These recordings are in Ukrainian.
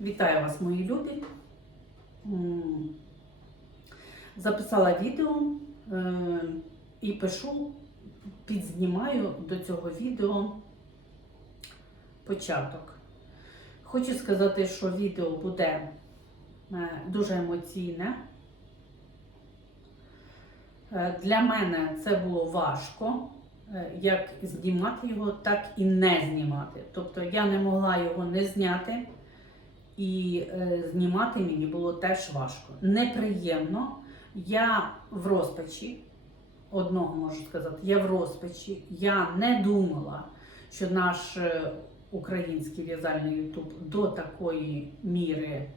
Вітаю вас, мої любі. Записала відео е, і пишу, підзнімаю до цього відео початок. Хочу сказати, що відео буде е, дуже емоційне. Е, Для мене це було важко, як знімати його, так і не знімати. Тобто я не могла його не зняти. І е, знімати мені було теж важко. Неприємно. Я в розпачі, одного можу сказати, я в розпачі. Я не думала, що наш е, український в'язальний Ютуб до такої міри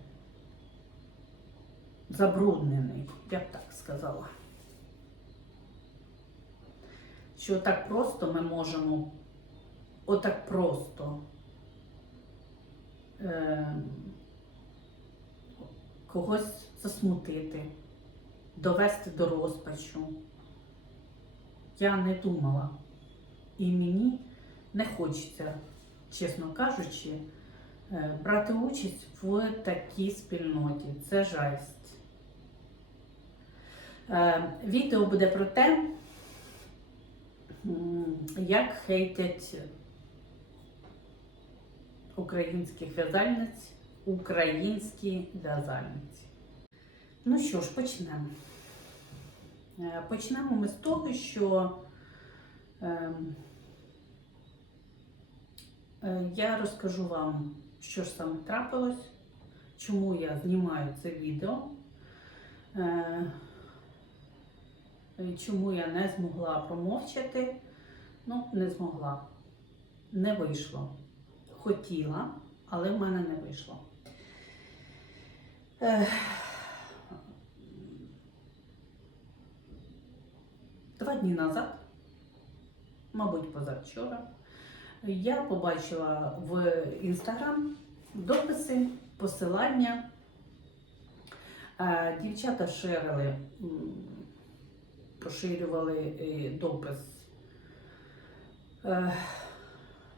забруднений, я б так сказала. Що так просто ми можемо, отак просто е, когось засмутити, довести до розпачу. Я не думала. І мені не хочеться, чесно кажучи, е, брати участь в такій спільноті. Це жесть. Е, Відео буде про те, як хейтять українських в'язальниць, українські в'язальниці. Ну що ж, почнемо. Е, Почнемо ми з того, що ем, е, я розкажу вам, що ж саме трапилось, чому я знімаю це відео, е, чому я не змогла промовчати. Ну, не змогла. Не вийшло. Хотіла, але в мене не вийшло. Два дні назад, мабуть, позавчора, я побачила в інстаграм дописи, посилання. Е, Дівчата ширили, поширювали е, допис е,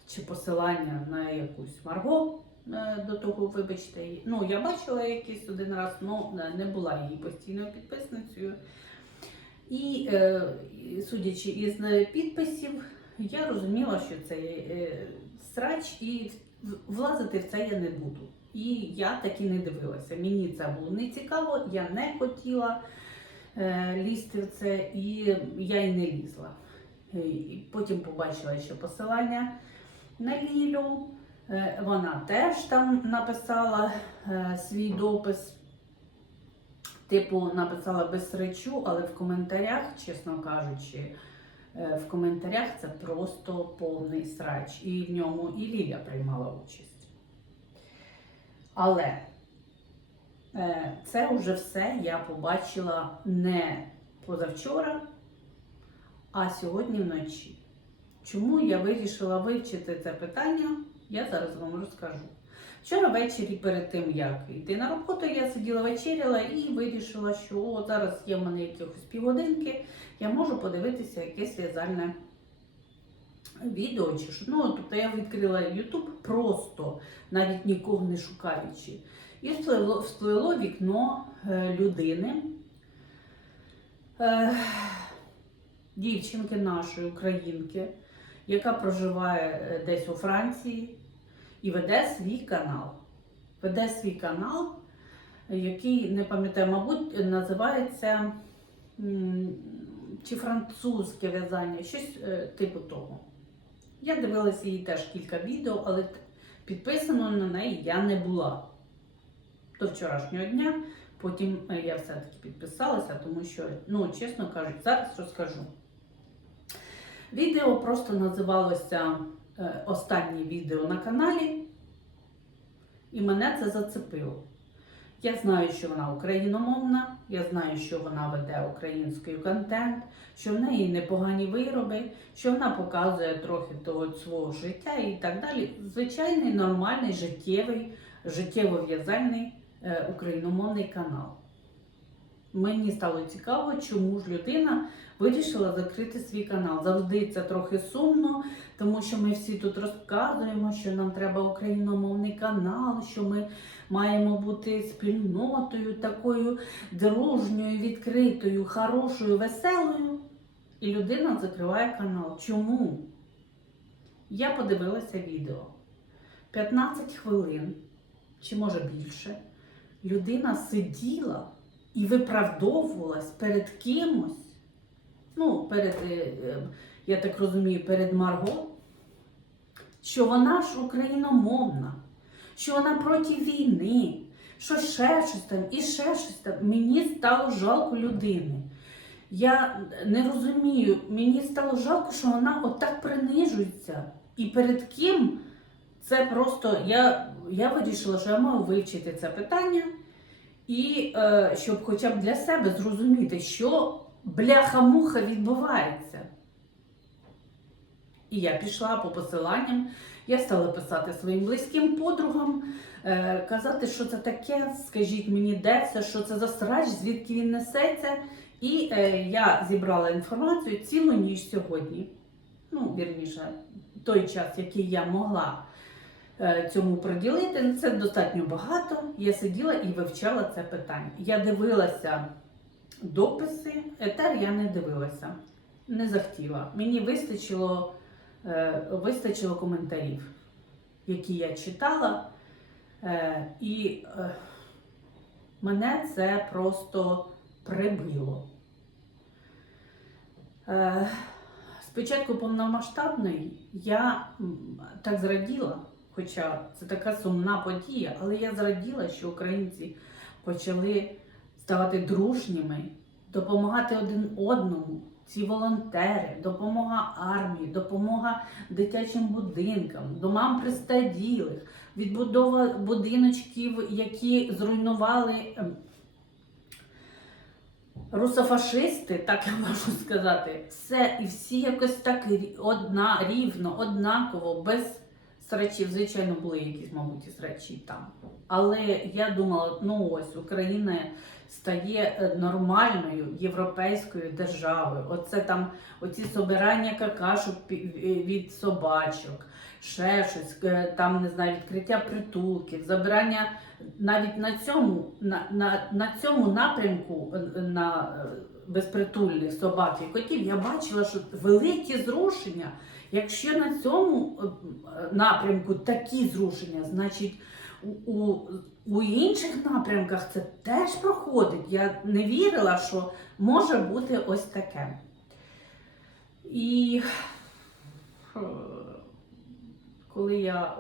чи посилання на якусь Марго до того, вибачте. Ну, я бачила якийсь один раз, але не була її постійною підписницею. І е, судячи із е, підписів, я розуміла, що це е, срач, і влазити в це я не буду. І я так і не дивилася. Мені це було не цікаво, я не хотіла е, лізти в це, і я й не лізла. Е, І потім побачила ще посилання на Лілю. Е, Вона теж там написала е, свій допис. Типу, написала без речу, але в коментарях, чесно кажучи, е, в коментарях це просто повний срач. І в ньому і Ліля приймала участь. Але це вже все я побачила не позавчора, а сьогодні вночі. Чому я вирішила вивчити це питання, я зараз вам розкажу. Вчора ввечері перед тим, як йти на роботу, я сиділа вечеряла і вирішила, що о, зараз є в мене якихось півгодинки, я можу подивитися якесь в'язальне відео чи що. Ну, тобто я відкрила YouTube просто, навіть нікого не шукаючи. І всплило, вікно е, людини, е, дівчинки нашої, українки, яка проживає е, десь у Франції і веде свій канал. Веде свій канал, який, не пам'ятаю, мабуть, називається чи французьке в'язання, щось е, типу того. Я дивилася її теж кілька відео, але підписано на неї я не була до вчорашнього дня. Потім е, я все-таки підписалася, тому що, ну, чесно кажучи, зараз розкажу. Відео просто називалося е, останнє відео на каналі, і мене це зацепило. Я знаю, що вона україномовна, я знаю, що вона веде українською контент, що в неї непогані вироби, що вона показує трохи того свого життя і так далі. Звичайний нормальний життєвий, життєво-в'язальний е, україномовний канал. Мені стало цікаво, чому ж людина вирішила закрити свій канал. Завжди це трохи сумно, тому що ми всі тут розказуємо, що нам треба україномовний канал, що ми маємо бути спільнотою такою дружньою, відкритою, хорошою, веселою. І людина закриває канал. Чому? Я подивилася відео. 15 хвилин, чи може більше, людина сиділа і виправдовувалась перед кимось. Ну, перед, е, е, я так розумію, перед Марго, що вона ж україномовна, що вона проти війни, що ще щось там, і ще щось там. Мені стало жалко людини. Я не розумію, мені стало жалко, що вона отак принижується. І перед ким це просто я, я вирішила, що я маю вивчити це питання, і е, щоб хоча б для себе зрозуміти, що бляха-муха відбувається. І я пішла по посиланням, я стала писати своїм близьким подругам, е, казати, що це таке, скажіть мені, де це, що це за срач, звідки він несеться. І е, я зібрала інформацію цілу ніч сьогодні. Ну, вірніше, той час, який я могла цьому приділити, це достатньо багато. Я сиділа і вивчала це питання. Я дивилася дописи, етер я не дивилася, не захотіла. Мені вистачило, е, вистачило коментарів, які я читала. Е, і е, мене це просто прибило. Е, Спочатку повномасштабної я так зраділа, хоча це така сумна подія, але я зраділа, що українці почали ставати дружніми, допомагати один одному. Ці волонтери, допомога армії, допомога дитячим будинкам, домам пристарілих, відбудова будиночків, які зруйнували ем, русофашисти, так я можу сказати, все і всі якось так одна, рівно, однаково, без срачів. Звичайно, були якісь, мабуть, і срачі там. Але я думала, ну ось Україна стає е, нормальною європейською державою. Оце там оці собирання какашок е, від собачок, ще щось, е, там не знаю, відкриття притулків, забирання навіть на цьому, на, на, на цьому напрямку на безпритульних собак і котів я бачила, що великі зрушення. Якщо на цьому е, напрямку такі зрушення, значить у, у, інших напрямках це теж проходить. Я не вірила, що може бути ось таке. І е, коли я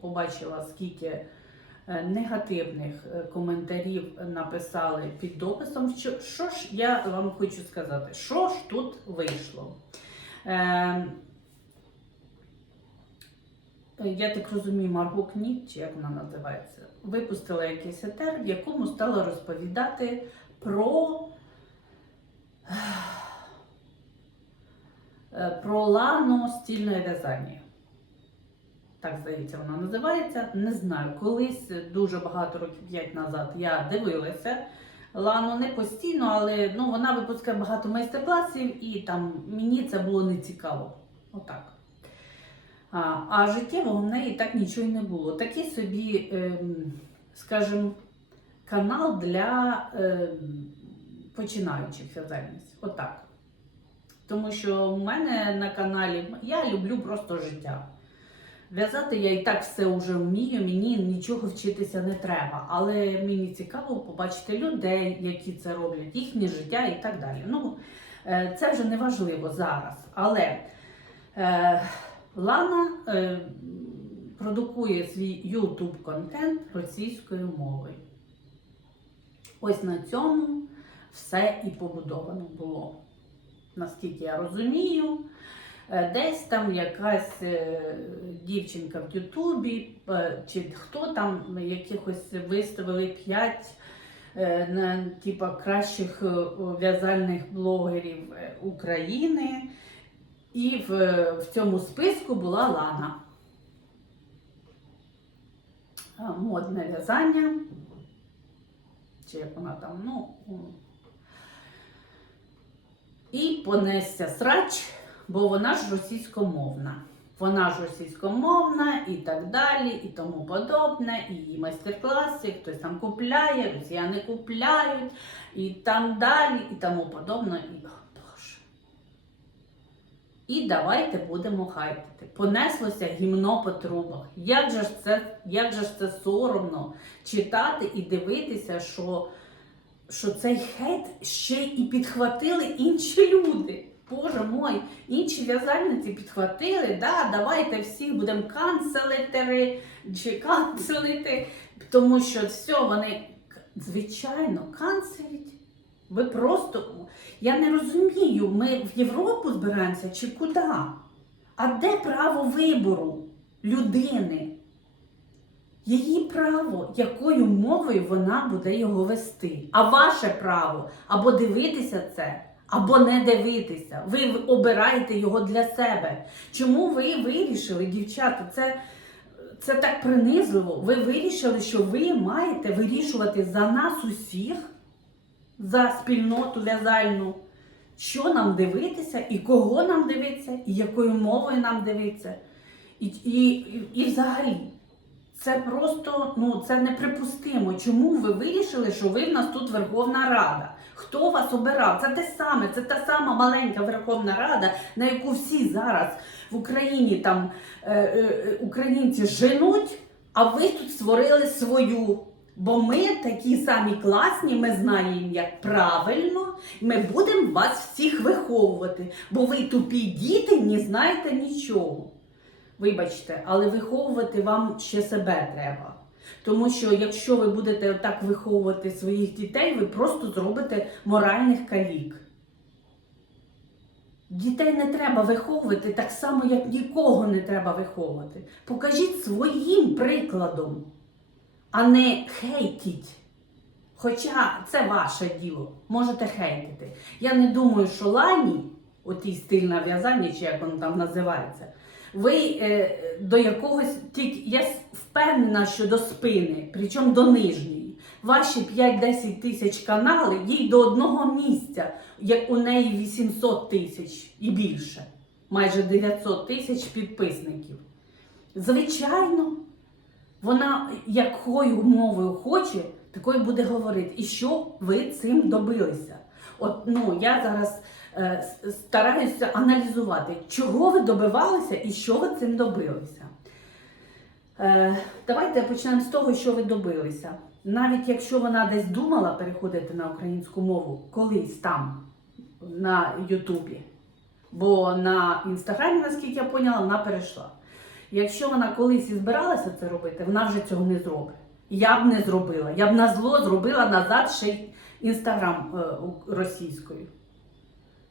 побачила, скільки е, негативних коментарів написали під дописом, що, що ж я вам хочу сказати, що ж тут вийшло? Е, я так розумію, Марго Кніп, чи як вона називається, випустила якийсь етер, в якому стала розповідати про, е, про лано стільне в'язання. Так, здається, вона називається. Не знаю, колись дуже багато років 5 назад я дивилася. Лану не постійно, але ну, вона випускає багато майстер-класів, і там мені це було не цікаво. Отак. А, а життєво в неї так нічого й не було. Такий собі, ем, скажімо, канал для ем, починаючих в'язальниць. Отак. Тому що в мене на каналі я люблю просто життя. В'язати я і так все вже вмію, мені нічого вчитися не треба. Але мені цікаво побачити людей, які це роблять, їхнє життя і так далі. Ну, е, це вже не важливо зараз. Але е, Лана е, продукує свій YouTube контент російською мовою. Ось на цьому все і побудовано було. Наскільки я розумію, Е, десь там якась е, дівчинка в Ютубі, е, чи хто там якихось виставили 5 на, типа, кращих в'язальних блогерів України. І в, в цьому списку була Лана. Модне в'язання. Чи як вона там, ну, І понесся срач, бо вона ж російськомовна. Вона ж російськомовна і так далі, і тому подобне, і її майстер-класи, хтось там купляє, росіяни купляють, і там далі, і тому подобне. І, давайте будемо хайтити. Понеслося гімно по трубах. Як же ж це, як же ж це соромно читати і дивитися, що, що цей хейт ще і підхватили інші люди. Боже мой, інші в'язальниці підхватили, да, давайте всіх будемо канцелити чи канцелити, тому що все, вони, звичайно, канцелять. Ви просто, я не розумію, ми в Європу збираємося чи куди? А де право вибору людини? Її право, якою мовою вона буде його вести. А ваше право або дивитися це, або не дивитися. Ви обираєте його для себе. Чому ви вирішили, дівчата, це, це так принизливо. Ви вирішили, що ви маєте вирішувати за нас усіх, за спільноту в'язальну, що нам дивитися, і кого нам дивитися, і якою мовою нам дивитися. І, і, і, взагалі. Це просто ну це неприпустимо. Чому ви вирішили, що ви в нас тут Верховна Рада? Хто вас обирав? Це те саме, це та сама маленька Верховна Рада, на яку всі зараз в Україні там е, е, українці женуть, а ви тут створили свою. Бо ми такі самі класні, ми знаємо, як правильно, ми будемо вас всіх виховувати, бо ви тупі діти, не знаєте нічого. Вибачте, але виховувати вам ще себе треба. Тому що якщо ви будете отак виховувати своїх дітей, ви просто зробите моральних калік. Дітей не треба виховувати так само, як нікого не треба виховувати. Покажіть своїм прикладом, а не хейтіть. Хоча це ваше діло, можете хейтити. Я не думаю, що лані, отій стиль нав'язання, чи як воно там називається, ви е, до якогось тільки я впевнена, що до спини, причому до нижньої. Ваші 5-10 тисяч канали їй до одного місця, як у неї 800 тисяч і більше, майже 900 тисяч підписників. Звичайно, вона якою мовою хоче, такою буде говорити. І що ви цим добилися? От ну я зараз е, стараюся аналізувати, чого ви добивалися і що ви цим добилися. Е, давайте почнемо з того, що ви добилися. Навіть якщо вона десь думала переходити на українську мову колись там, на Ютубі, бо на інстаграмі, наскільки я поняла, вона перейшла. Якщо вона колись і збиралася це робити, вона вже цього не зробить. Я б не зробила. Я б на зло зробила назад ще й інстаграм е, російською.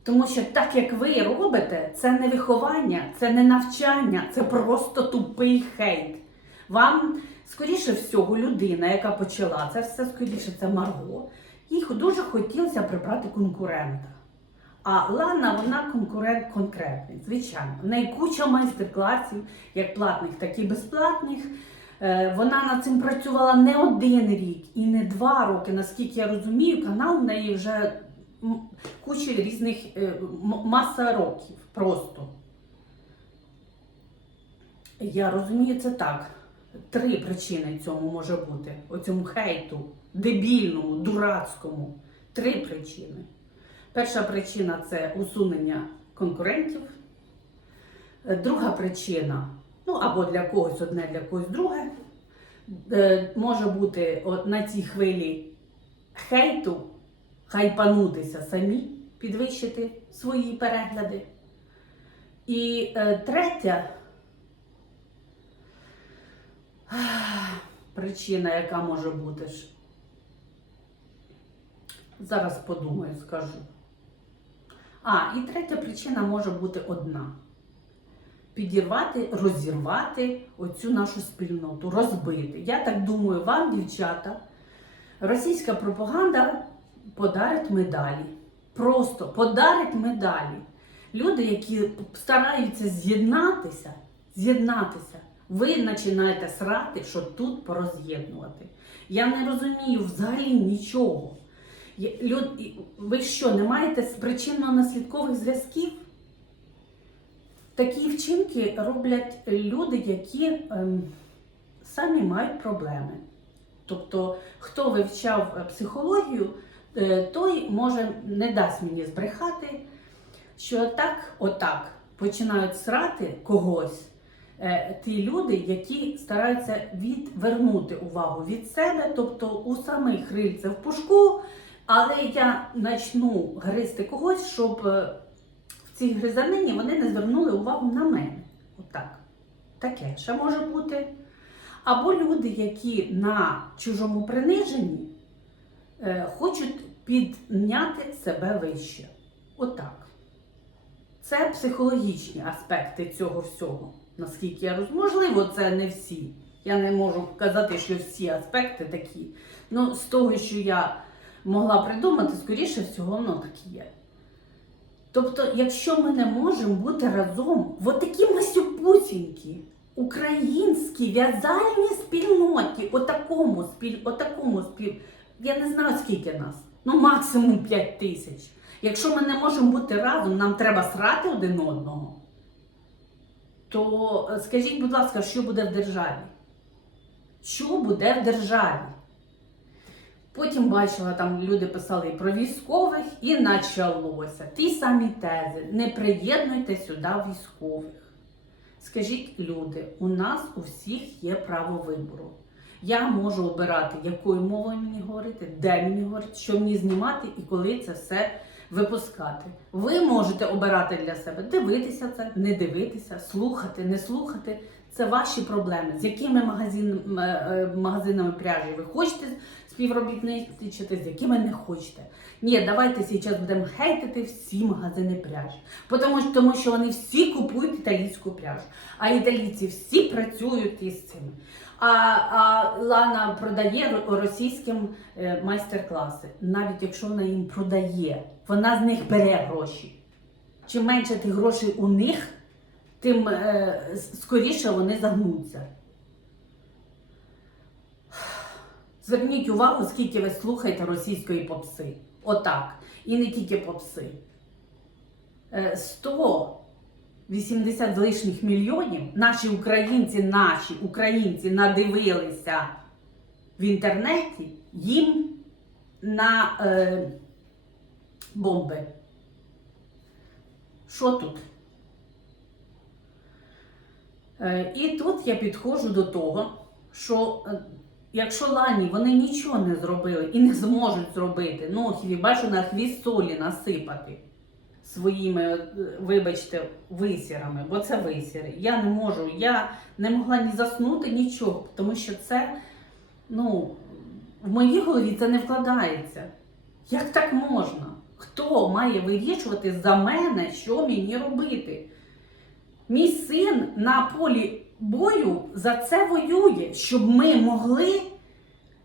Тому що так як ви робите, це не виховання, це не навчання, це просто тупий хейт. Вам, скоріше всього, людина, яка почала це все, скоріше, це Марго, їй дуже хотілося прибрати конкурента. А Лана, вона конкурент конкретний, звичайно. В неї куча майстер-класів, як платних, так і безплатних. Е, Вона над цим працювала не один рік і не два роки. Наскільки я розумію, канал в неї вже куча різних е, маса років просто. Я розумію це так. Три причини цьому може бути. Оцьому хейту, дебільному, дурацькому. Три причини. Перша причина це усунення конкурентів. Е, Друга причина, ну або для когось одне, для когось друге, е, може бути от на цій хвилі хейту хайпанутися самі, підвищити свої перегляди. І е, третя причина, яка може бути. Зараз подумаю, скажу. А, і третя причина може бути одна: підірвати, розірвати оцю нашу спільноту, розбити. Я так думаю, вам, дівчата, російська пропаганда подарить медалі. Просто подарить медалі. Люди, які стараються з'єднатися, з'єднатися, ви починаєте срати, що тут пороз'єднувати. Я не розумію взагалі нічого. Люд- Ви що, не маєте причинно-наслідкових зв'язків? Такі вчинки роблять люди, які ем, самі мають проблеми. Тобто, хто вивчав психологію, е, той може не дасть мені збрехати, що так, отак починають срати когось е, ті люди, які стараються відвернути увагу від себе, тобто у самих рильце в пушку, але я почну гризти когось, щоб е, в цій гризанині вони не звернули увагу на мене. Отак. Таке ще може бути. Або люди, які на чужому приниженні е, хочуть підняти себе вище. Отак. Це психологічні аспекти цього всього. Наскільки я розумію, можливо, це не всі. Я не можу казати, що всі аспекти такі. Ну, з того, що я могла придумати, скоріше всього, воно так і є. Тобто, якщо ми не можемо бути разом в отакій масюпусінькій українській в'язальній спільноті, отакому спіль, отакому спіль, я не знаю скільки нас, ну максимум 5 тисяч. Якщо ми не можемо бути разом, нам треба срати один одного, то е, скажіть, будь ласка, що буде в державі? Що буде в державі? Потім бачила, там люди писали і про військових, і почалося. Ті самі тези. Не приєднуйте сюди військових. Скажіть, люди, у нас у всіх є право вибору. Я можу обирати, якою мовою мені говорити, де мені говорити, що мені знімати і коли це все випускати. Ви можете обирати для себе, дивитися це, не дивитися, слухати, не слухати. Це ваші проблеми. З якими магазин, е, магазинами пряжі ви хочете співробітничати, з якими не хочете. Ні, давайте зараз будемо хейтити всі магазини пряжі. Тому, тому що вони всі купують італійську пряжу. А італійці всі працюють із цим. А, а Лана продає російським е, майстер-класи. Навіть якщо вона їм продає, вона з них бере гроші. Чим менше тих грошей у них, тим е, скоріше вони загнуться. Зверніть увагу, скільки ви слухаєте російської попси. Отак. І не тільки попси. Е, 180 з лишніх мільйонів наші українці, наші українці надивилися в інтернеті їм на е, бомби. Що тут? Е, і тут я підходжу до того, що е, якщо лані вони нічого не зробили і не зможуть зробити, ну хіба що на хвіст солі насипати своїми, е, вибачте, висірами, бо це висіри. Я не можу, я не могла ні заснути нічого, тому що це, ну, в моїй голові це не вкладається. Як так можна? Хто має вирішувати за мене, що мені робити? Мій син на полі бою за це воює, щоб ми могли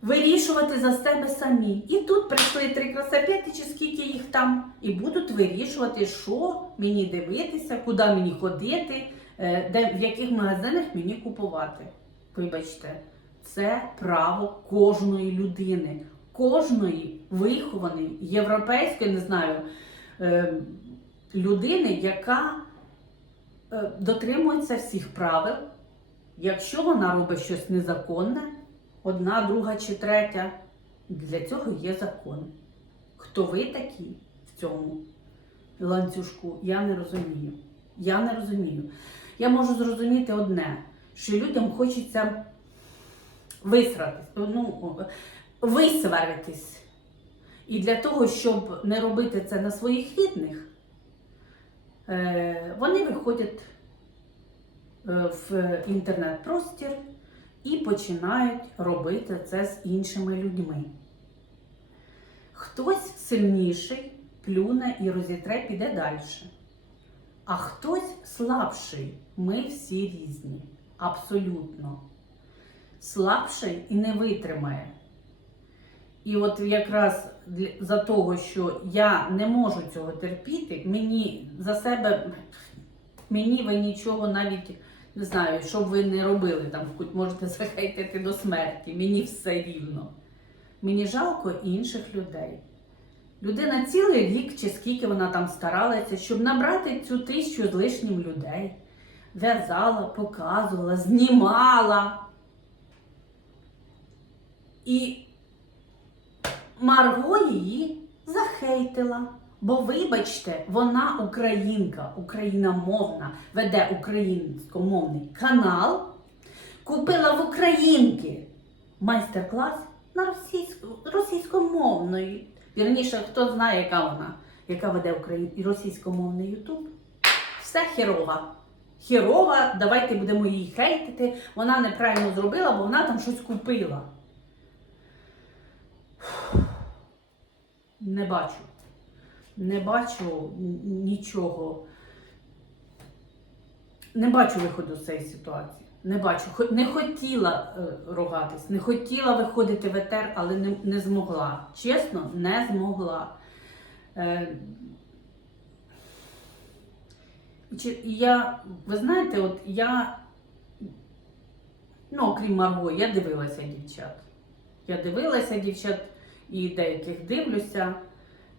вирішувати за себе самі. І тут прийшли три красапети, чи скільки їх там, і будуть вирішувати, що мені дивитися, куди мені ходити, е, де, в яких магазинах мені купувати. Вибачте, це право кожної людини, кожної вихованої європейської, не знаю, е, людини, яка е, дотримується всіх правил. Якщо вона робить щось незаконне, одна, друга чи третя, для цього є закон. Хто ви такі в цьому ланцюжку, я не розумію. Я не розумію. Я можу зрозуміти одне, що людям хочеться висратись, ну, висваритись. І для того, щоб не робити це на своїх рідних, е, вони виходять в інтернет-простір і починають робити це з іншими людьми. Хтось сильніший плюне і розітре піде далі. А хтось слабший. Ми всі різні. Абсолютно. Слабший і не витримає. І от якраз за того, що я не можу цього терпіти, мені за себе, мені ви нічого навіть не знаю, що б ви не робили там, хоч можете захейтити до смерті, мені все рівно. Мені жалко інших людей. Людина цілий рік чи скільки вона там старалася, щоб набрати цю тисячу з лишнім людей. В'язала, показувала, знімала. І Марго її захейтила. Бо, вибачте, вона українка, україномовна, веде українськомовний канал, купила в українки майстер-клас на російсько, російськомовної. Вірніше, хто знає, яка вона, яка веде україн... російськомовний Ютуб. Все херова. Херова, давайте будемо її хейтити. Вона неправильно зробила, бо вона там щось купила. Не бачу. Не бачу нічого. Не бачу виходу з цієї ситуації. Не бачу. Не хотіла е, рогатись, не хотіла виходити в етер, але не, не змогла. Чесно, не змогла. Е, я, ви знаєте, от я, ну, окрім Марго, я дивилася дівчат. Я дивилася дівчат і деяких дивлюся.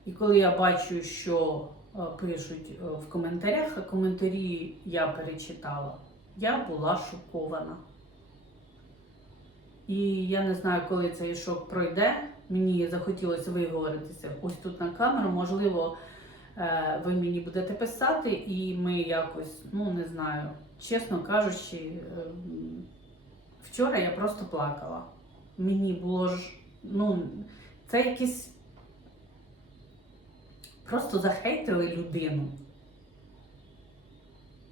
І коли я бачу, що е, пишуть е, в коментарях, а коментарі я перечитала, я була шокована. І я не знаю, коли цей шок пройде. Мені захотілося виговоритися ось тут на камеру. Можливо, е, ви мені будете писати, і ми якось, ну не знаю, чесно кажучи, вчора я просто плакала. Мені було ж, ну, це якісь просто захейтили людину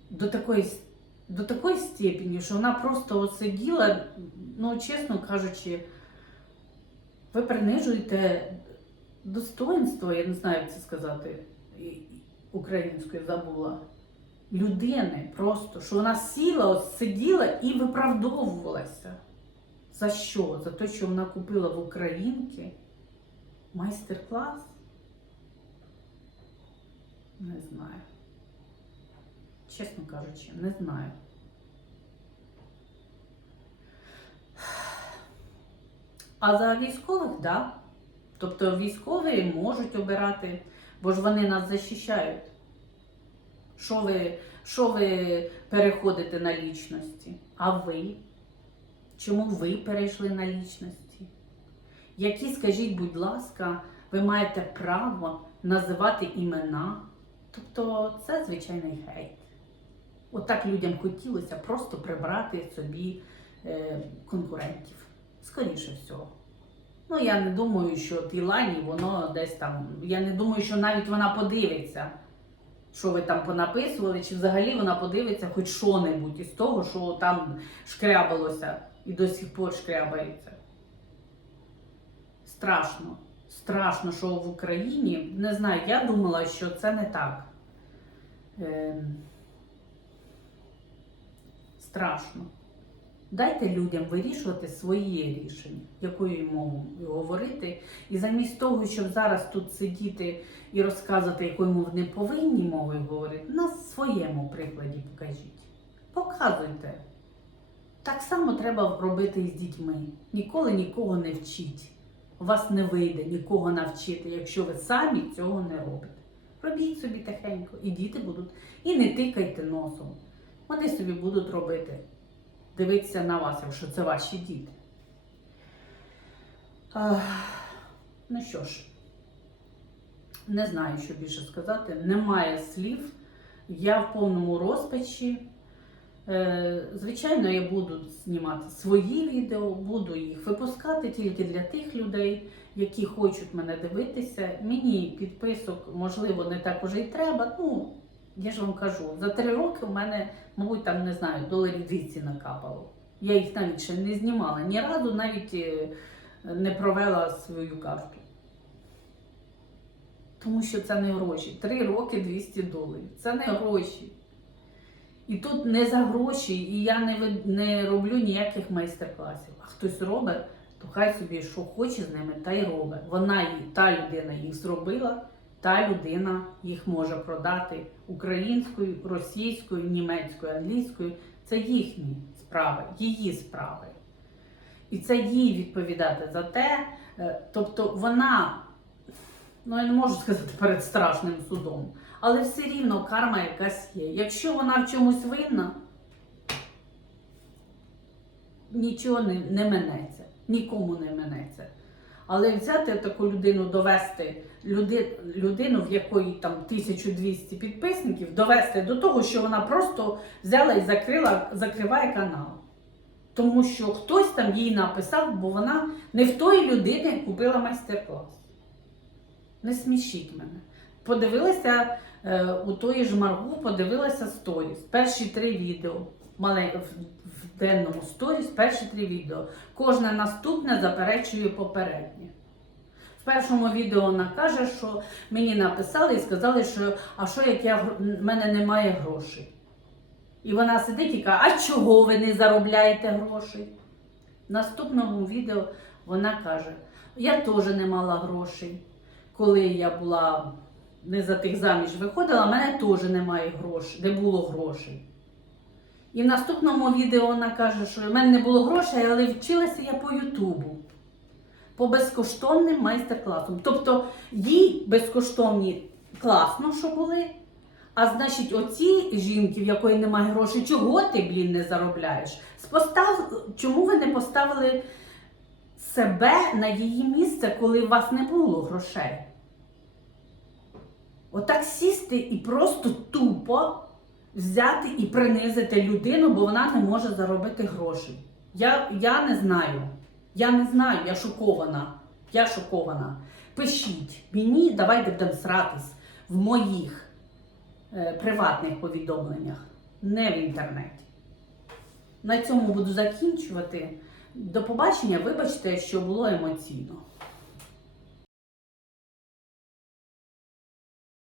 до такої, до такої степені, що вона просто сиділа, ну, чесно кажучи, ви принижуєте достоинство, я не знаю, як це сказати, українською забула. Людини просто, що вона сіла, от сиділа і виправдовувалася. За що? За те, що вона купила в Українки майстер-клас? Не знаю. Чесно кажучи, не знаю. А за військових, так. Да. Тобто військові можуть обирати, бо ж вони нас захищають. Що ви, що ви переходите на лічності? А ви? Чому ви перейшли на лічності? Які, скажіть, будь ласка, ви маєте право називати імена? Тобто це звичайний хейт. Отак людям хотілося просто прибрати собі е, конкурентів. Скоріше всього. Ну, я не думаю, що Тілані, воно десь там. Я не думаю, що навіть вона подивиться, що ви там понаписували, чи взагалі вона подивиться хоч що-небудь із того, що там шкрябалося і до сих пор шкрябається. Страшно. Страшно, що в Україні, не знаю, я думала, що це не так. Ем, страшно. Дайте людям вирішувати своє рішення, якою мовою говорити. І замість того, щоб зараз тут сидіти і розказувати, якою мов не повинні мовою говорити, на своєму прикладі покажіть. Показуйте. Так само треба робити і з дітьми. Ніколи нікого не вчіть. У вас не вийде нікого навчити, якщо ви самі цього не робите. Робіть собі тихенько, і діти будуть. І не тикайте носом. Вони собі будуть робити. Дивитися на вас, якщо це ваші діти. Ах, ну що ж, не знаю, що більше сказати. Немає слів. Я в повному розпачі. Е, Звичайно, я буду знімати свої відео, буду їх випускати тільки для тих людей, які хочуть мене дивитися. Мені підписок, можливо, не так уже й треба. Ну, я ж вам кажу, за три роки в мене, мабуть, там не знаю, доларів 200 накапало. Я їх навіть ще не знімала. Ні разу навіть е, не провела свою карту. Тому що це не гроші. Три роки 200 доларів. Це не гроші. І тут не за гроші, і я не, не роблю ніяких майстер-класів. А хтось робить, то хай собі що хоче з ними, та й робить. Вона та людина їх зробила, та людина їх може продати українською, російською, німецькою, англійською. Це їхні справи, її справи. І це їй відповідати за те. е, Тобто вона, ну я не можу сказати перед страшним судом. Але все рівно карма якась є. Якщо вона в чомусь винна, нічого не, не минеться, нікому не минеться. Але взяти таку людину, довести люди, людину, в якої там 1200 підписників, довести до того, що вона просто взяла і закрила, закриває канал. Тому що хтось там їй написав, бо вона не в тої людини купила майстер-клас. Не смішіть мене. Подивилася е, у тої ж Маргу, подивилася сторіс. Перші три відео. В денному сторіс перші три відео. Кожне наступне заперечує попереднє. В першому відео вона каже, що мені написали і сказали, що а що як я в мене немає грошей. І вона сидить і каже, а чого ви не заробляєте грошей? В наступному відео вона каже: я теж не мала грошей. Коли я була не за тих заміж виходила, в мене теж немає грошей, не було грошей. І в наступному відео вона каже, що в мене не було грошей, але вчилася я по Ютубу. По безкоштовним майстер-класам. Тобто їй безкоштовні класно, що були. А значить, оці жінки, в якої немає грошей, чого ти, блін, не заробляєш? Спостав... Чому ви не поставили себе на її місце, коли у вас не було грошей? Отак сісти і просто тупо взяти і принизити людину, бо вона не може заробити грошей. Я, я не знаю. Я не знаю, я шокована. Я шокована. Пишіть мені, давайте будемо сратись в моїх е, приватних повідомленнях, не в інтернеті. На цьому буду закінчувати. До побачення, вибачте, що було емоційно.